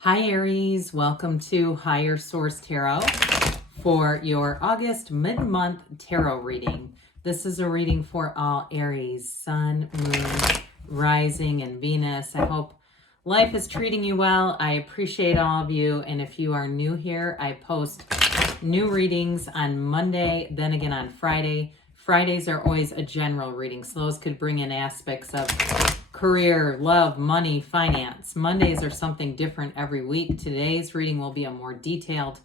Hi Aries, welcome to Higher Source Tarot for your August mid-month tarot reading. This is a reading for all Aries, Sun, Moon, Rising, and Venus. I hope life is treating you well. I appreciate all of you, and if you are new here, I post new readings on Monday, then again on Friday. Fridays are always a general reading, so those could bring in aspects of career, love, money, finance. Mondays are something different every week. Today's reading will be a more detailed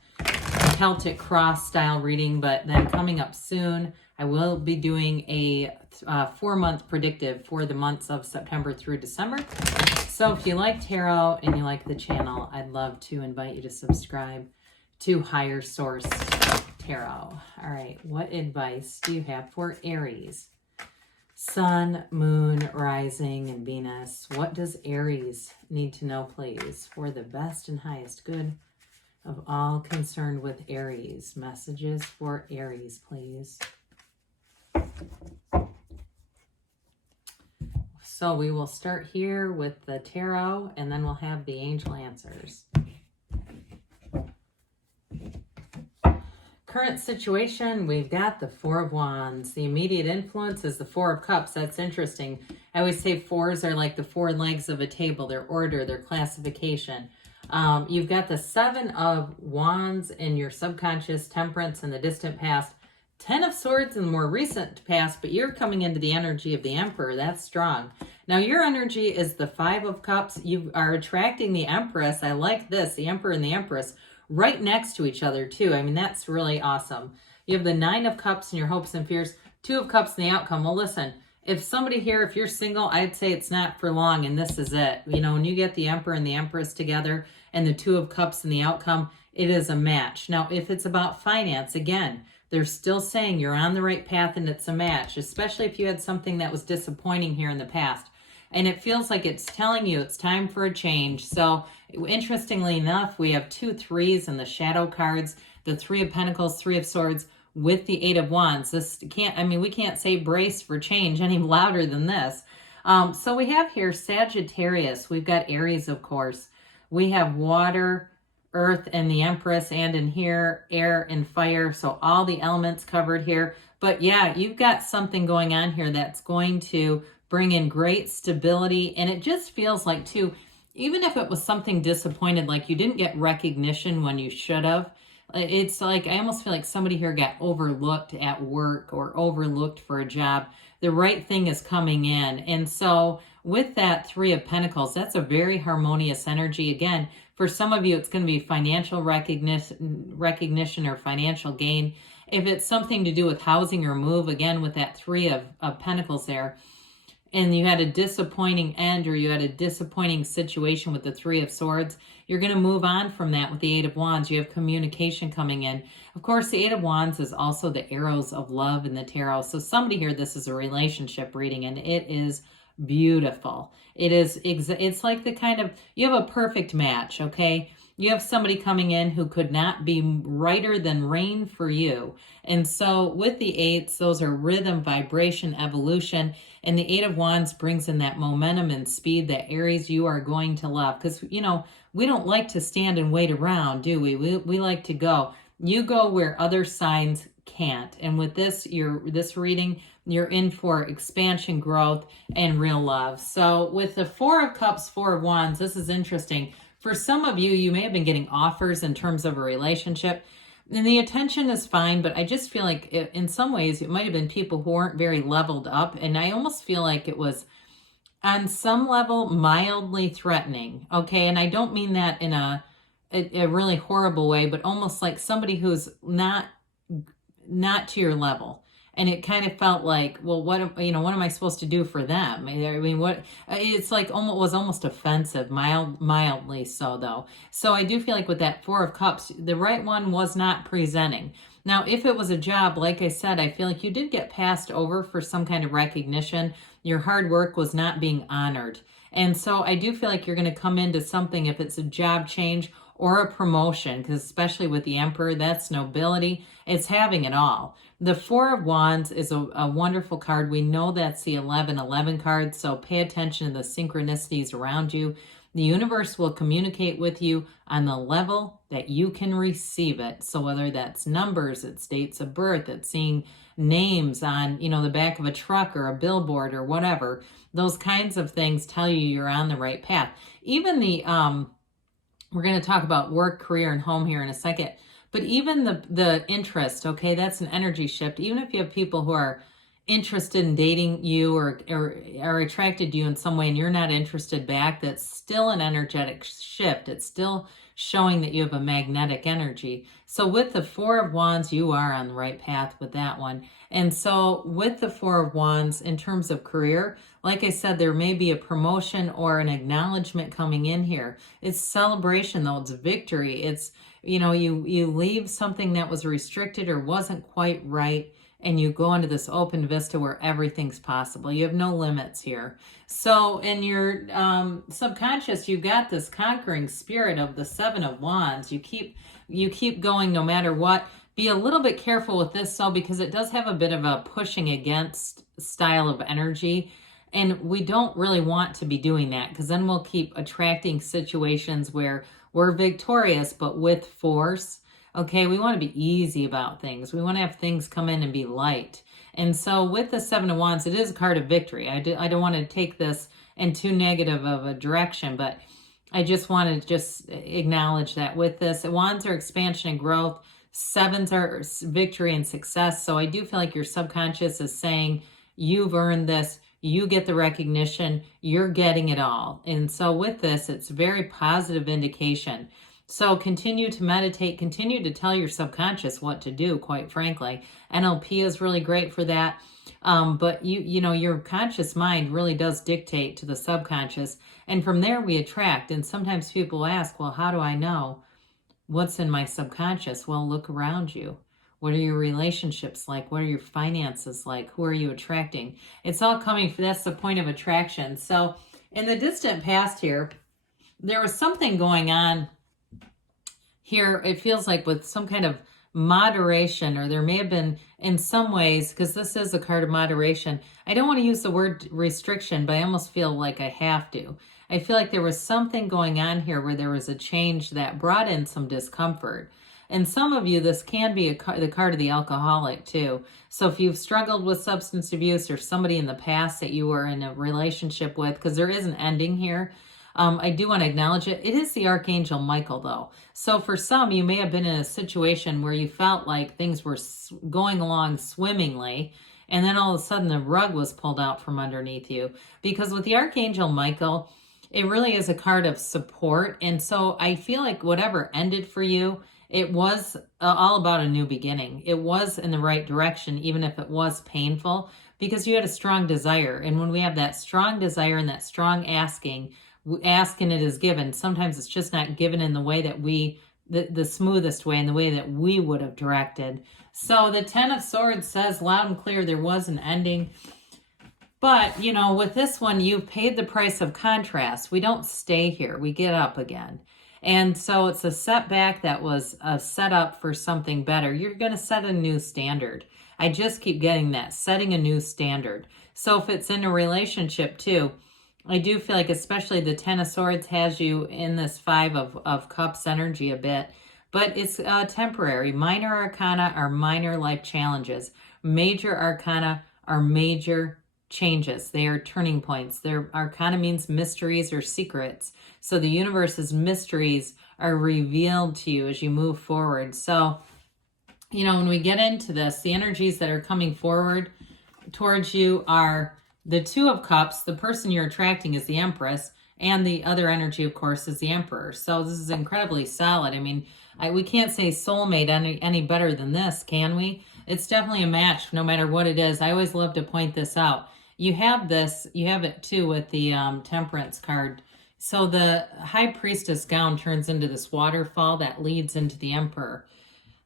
Celtic cross style reading, but then coming up soon, I will be doing a 4-month predictive for the months of September through December. So if you like tarot and you like the channel, I'd love to invite you to subscribe to Higher Source Tarot. All right, what advice do you have for Aries? Sun, Moon, Rising, and Venus. What does Aries need to know, please, for the best and highest good of all concerned with Aries? Messages for Aries, please. So we will start here with the tarot, and then we'll have the angel answers. Current situation, we've got the Four of Wands. The immediate influence is the Four of Cups. That's interesting. I always say fours are like the four legs of a table, their order, their classification. You've got the Seven of Wands in your subconscious, Temperance in the distant past, Ten of Swords in the more recent past, but you're coming into the energy of the Emperor. That's strong. Now, your energy is the Five of Cups. You are attracting the Empress. I like this, the Emperor and the Empress, right next to each other too. I mean, that's really awesome. You have the Nine of Cups in your hopes and fears, Two of Cups in the outcome. Well, listen, if somebody here, if you're single, I'd say it's not for long and this is it. You know, when you get the Emperor and the Empress together and the Two of Cups in the outcome, it is a match. Now, if it's about finance, again, they're still saying you're on the right path and it's a match, especially if you had something that was disappointing here in the past. And it feels like it's telling you it's time for a change. So interestingly enough, we have 2 3s in the shadow cards, the Three of Pentacles, Three of Swords with the Eight of Wands. This can't, I mean, we can't say brace for change any louder than this. So we have here Sagittarius. We've got Aries, of course. We have water, earth, and the Empress, and in here, air and fire. So all the elements covered here. But yeah, you've got something going on here that's going to bring in great stability. And it just feels like, too, even if it was something disappointed, like you didn't get recognition when you should have, it's like, I almost feel like somebody here got overlooked at work or overlooked for a job. The right thing is coming in. And so with that Three of Pentacles, that's a very harmonious energy. Again, for some of you, it's going to be financial recognition or financial gain. If it's something to do with housing or move, again, with that Three of Pentacles there, and you had a disappointing end or you had a disappointing situation with the Three of Swords, you're going to move on from that with the Eight of Wands. You have communication coming in. Of course, the Eight of Wands is also the arrows of love in the tarot. So somebody here, this is a relationship reading, and it is beautiful. It's like the kind of, you have a perfect match, okay? You have somebody coming in who could not be brighter than rain for you. And so with the eights, those are rhythm, vibration, evolution. And the Eight of Wands brings in that momentum and speed that Aries, you are going to love. Because, you know, we don't like to stand and wait around, do we? We like to go. You go where other signs can't. And with this reading, you're in for expansion, growth, and real love. So with the Four of Cups, Four of Wands, this is interesting. For some of you, you may have been getting offers in terms of a relationship, and the attention is fine, but I just feel like in some ways it might have been people who weren't very leveled up, and I almost feel like it was on some level mildly threatening, okay? And I don't mean that in a really horrible way, but almost like somebody who's not to your level. And it kind of felt like, well, what am I supposed to do for them? I mean, what? It's like almost offensive, mildly so though. So I do feel like with that Four of Cups, the right one was not presenting. Now, if it was a job, like I said, I feel like you did get passed over for some kind of recognition. Your hard work was not being honored. And so I do feel like you're going to come into something, if it's a job change or a promotion, because especially with the Emperor, that's nobility. It's having it all. The Four of Wands is a wonderful card. We know that's the 11-11 card, so pay attention to the synchronicities around you. The universe will communicate with you on the level that you can receive it. So whether that's numbers, it's dates of birth, it's seeing names on, the back of a truck or a billboard or whatever, those kinds of things tell you you're on the right path. Even we're going to talk about work, career, and home here in a second, but even the interest, okay, that's an energy shift. Even if you have people who are interested in dating you or are attracted to you in some way and you're not interested back, that's still an energetic shift. It's still showing that you have a magnetic energy. So with the Four of Wands, you are on the right path with that one. And so with the Four of Wands, in terms of career, like I said, there may be a promotion or an acknowledgement coming in here. It's celebration, though. It's victory. It's, you leave something that was restricted or wasn't quite right, and you go into this open vista where everything's possible. You have no limits here. So in your subconscious, you've got this conquering spirit of the Seven of Wands. You keep going no matter what. Be a little bit careful with this, because it does have a bit of a pushing against style of energy. And we don't really want to be doing that, because then we'll keep attracting situations where we're victorious, but with force. Okay, we want to be easy about things. We want to have things come in and be light. And so with the Seven of Wands, it is a card of victory. I don't want to take this in too negative of a direction, but I just want to acknowledge that with this. Wands are expansion and growth. Sevens are victory and success. So I do feel like your subconscious is saying, you've earned this. You get the recognition. You're getting it all. And so with this, it's very positive indication. So continue to meditate, continue to tell your subconscious what to do, quite frankly. NLP is really great for that. But your conscious mind really does dictate to the subconscious. And from there we attract. And sometimes people ask, well, how do I know what's in my subconscious? Well, look around you. What are your relationships like? What are your finances like? Who are you attracting? It's all coming, that's the point of attraction. So in the distant past here, there was something going on here, it feels like, with some kind of moderation, or there may have been in some ways, because this is a card of moderation. I don't want to use the word restriction, but I almost feel like I have to. I feel like there was something going on here where there was a change that brought in some discomfort. And some of you, this can be the card of the alcoholic too. So if you've struggled with substance abuse, or somebody in the past that you were in a relationship with, because there is an ending here, I do want to acknowledge it. It is the Archangel Michael, though. So for some, you may have been in a situation where you felt like things were going along swimmingly, and then all of a sudden the rug was pulled out from underneath you. Because with the Archangel Michael, it really is a card of support. And so I feel like whatever ended for you, it was all about a new beginning. It was in the right direction, even if it was painful, because you had a strong desire. And when we have that strong desire and that strong asking, and it is given. Sometimes it's just not given in the way that the smoothest way, in the way that we would have directed. So the Ten of Swords says loud and clear there was an ending. But, with this one, you've paid the price of contrast. We don't stay here. We get up again. And so it's a setback that was a setup for something better. You're going to set a new standard. I just keep getting that, setting a new standard. So if it's in a relationship too, I do feel like especially the Ten of Swords has you in this Five of Cups energy a bit, but it's temporary. Minor arcana are minor life challenges. Major arcana are major changes. They are turning points. Their arcana means mysteries or secrets. So the universe's mysteries are revealed to you as you move forward. So, when we get into this, the energies that are coming forward towards you are the Two of Cups. The person you're attracting is the Empress, and the other energy, of course, is the Emperor. So this is incredibly solid. I mean, we can't say soulmate any better than this, can we? It's definitely a match, no matter what it is. I always love to point this out. You have it too with the Temperance card. So the High Priestess gown turns into this waterfall that leads into the Emperor.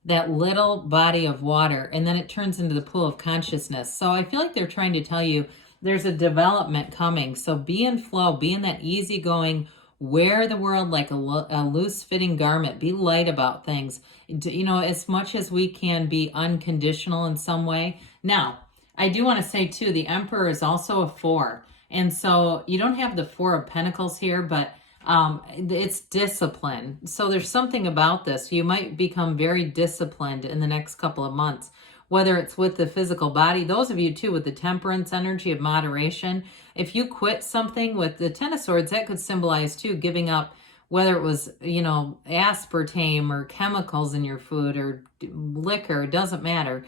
That little body of water, and then it turns into the pool of consciousness. So I feel like they're trying to tell you there's a development coming. So be in flow, be in that easygoing, wear the world like a loose-fitting garment. Be light about things. As much as we can be unconditional in some way. Now, I do want to say too, the Emperor is also a 4. And so you don't have the 4 of Pentacles here, but It's discipline. So there's something about this. You might become very disciplined in the next couple of months, whether it's with the physical body. Those of you too with the temperance energy of moderation, if you quit something with the Ten of Swords, that could symbolize too giving up, whether it was, aspartame or chemicals in your food or liquor, it doesn't matter.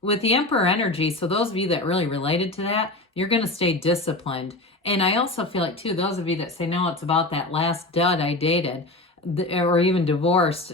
With the Emperor energy, so those of you that really related to that, you're going to stay disciplined. And I also feel like too, those of you that say, no, it's about that last dud I dated, or even divorced,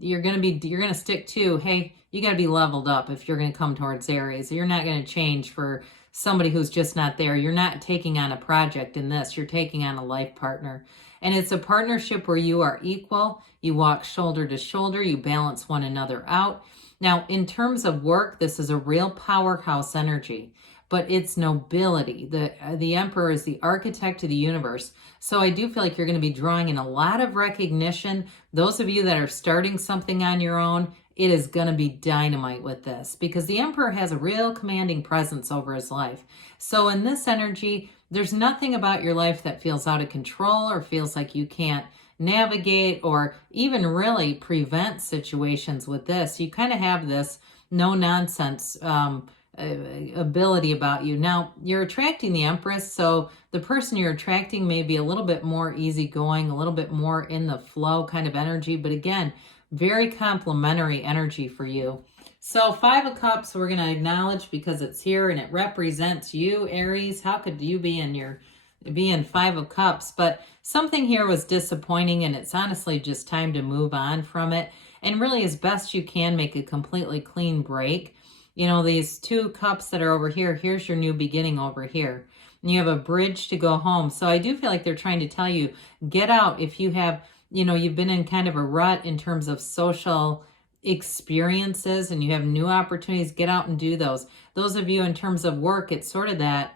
you're going to stick to, hey, you got to be leveled up if you're going to come towards Aries. You're not going to change for somebody who's just not there. You're not taking on a project in this. You're taking on a life partner. And it's a partnership where you are equal. You walk shoulder to shoulder. You balance one another out. Now, in terms of work, this is a real powerhouse energy, but it's nobility. The Emperor is the architect of the universe. So I do feel like you're going to be drawing in a lot of recognition. Those of you that are starting something on your own, it is going to be dynamite with this because the Emperor has a real commanding presence over his life. So in this energy, there's nothing about your life that feels out of control or feels like you can't navigate or even really prevent situations with this. You kind of have this no nonsense ability about you. Now, you're attracting the Empress, so the person you're attracting may be a little bit more easygoing, a little bit more in the flow kind of energy, but again, very complementary energy for you. So 5 of Cups, we're going to acknowledge because it's here and it represents you, Aries. How could you be in 5 of Cups? But something here was disappointing, and it's honestly just time to move on from it. And really, as best you can, make a completely clean break. These 2 cups that are over here, here's your new beginning over here. And you have a bridge to go home. So I do feel like they're trying to tell you, get out if you have, you've been in kind of a rut in terms of social experiences and you have new opportunities, get out and do those. Those of you in terms of work, it's sort of that,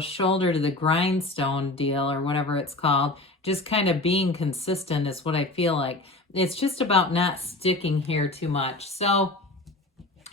shoulder to the grindstone deal or whatever it's called. Just kind of being consistent is what I feel like. It's just about not sticking here too much. So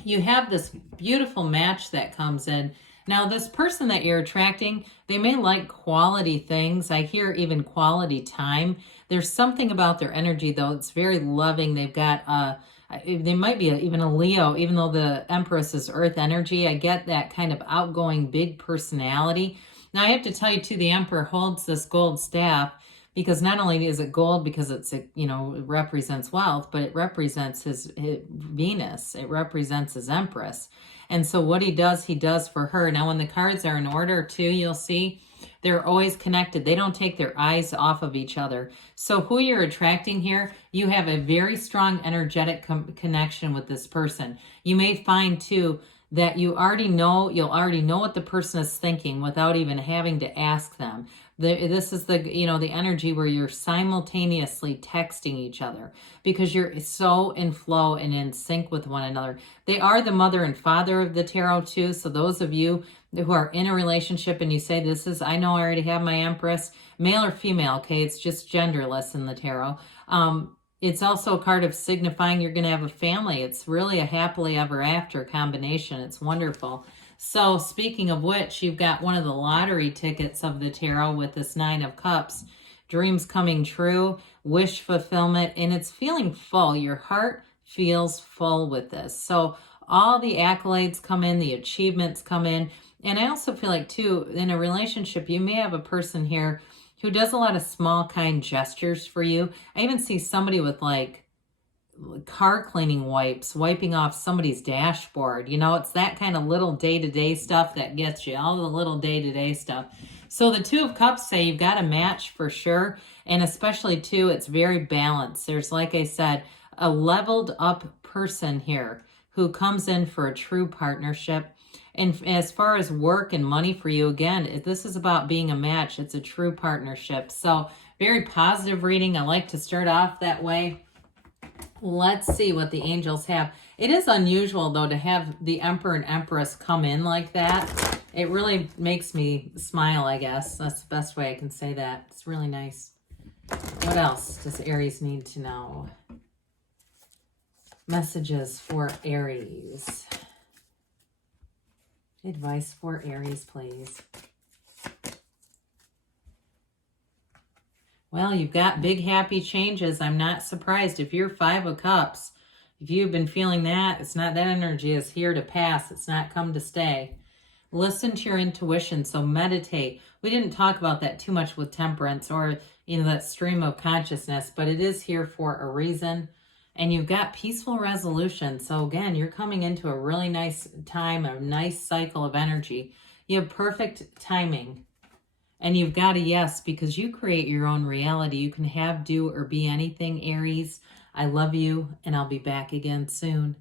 you have this beautiful match that comes in. Now, this person that you're attracting, they may like quality things. I hear even quality time. There's something about their energy, though. It's very loving. They've got they might be even a Leo, even though the Empress is Earth energy. I get that kind of outgoing, big personality. Now, I have to tell you, too, the Emperor holds this gold staff because not only is it gold because it's, it represents wealth, but it represents his Venus. It represents his Empress. And so what he does for her. Now, when the cards are in order, too, you'll see they're always connected. They don't take their eyes off of each other. So who you're attracting here, you have a very strong energetic connection with this person. You may find, too, that you'll already know what the person is thinking without even having to ask them. This is the energy where you're simultaneously texting each other because you're so in flow and in sync with one another. They are the mother and father of the tarot too. So those of you who are in a relationship and you say, I know I already have my Empress, male or female, okay? It's just genderless in the tarot. It's also a card of signifying you're going to have a family. It's really a happily ever after combination. It's wonderful. So speaking of which, you've got one of the lottery tickets of the tarot with this 9 of Cups. Dreams coming true, wish fulfillment, and it's feeling full. Your heart feels full with this. So all the accolades come in, the achievements come in. And I also feel like, too, in a relationship, you may have a person here who does a lot of small, kind gestures for you. I even see somebody with like car cleaning wipes, wiping off somebody's dashboard. It's that kind of little day-to-day stuff that gets you, all the little day-to-day stuff. So the 2 of Cups say you've got a match for sure. And especially, too, it's very balanced. There's, like I said, a leveled up person here who comes in for a true partnership. And as far as work and money for you, again, this is about being a match. It's a true partnership. So very positive reading. I like to start off that way. Let's see what the angels have. It is unusual, though, to have the Emperor and Empress come in like that. It really makes me smile, I guess. That's the best way I can say that. It's really nice. What else does Aries need to know? Messages for Aries. Advice for Aries, please. Well, you've got big happy changes. I'm not surprised. If you're 5 of Cups, if you've been feeling that, it's not, that energy is here to pass. It's not come to stay. Listen to your intuition. So meditate. We didn't talk about that too much with Temperance, or, that stream of consciousness, but it is here for a reason. And you've got peaceful resolution. So again, you're coming into a really nice time, a nice cycle of energy. You have perfect timing. And you've got a yes, because you create your own reality. You can have, do, or be anything, Aries. I love you, and I'll be back again soon.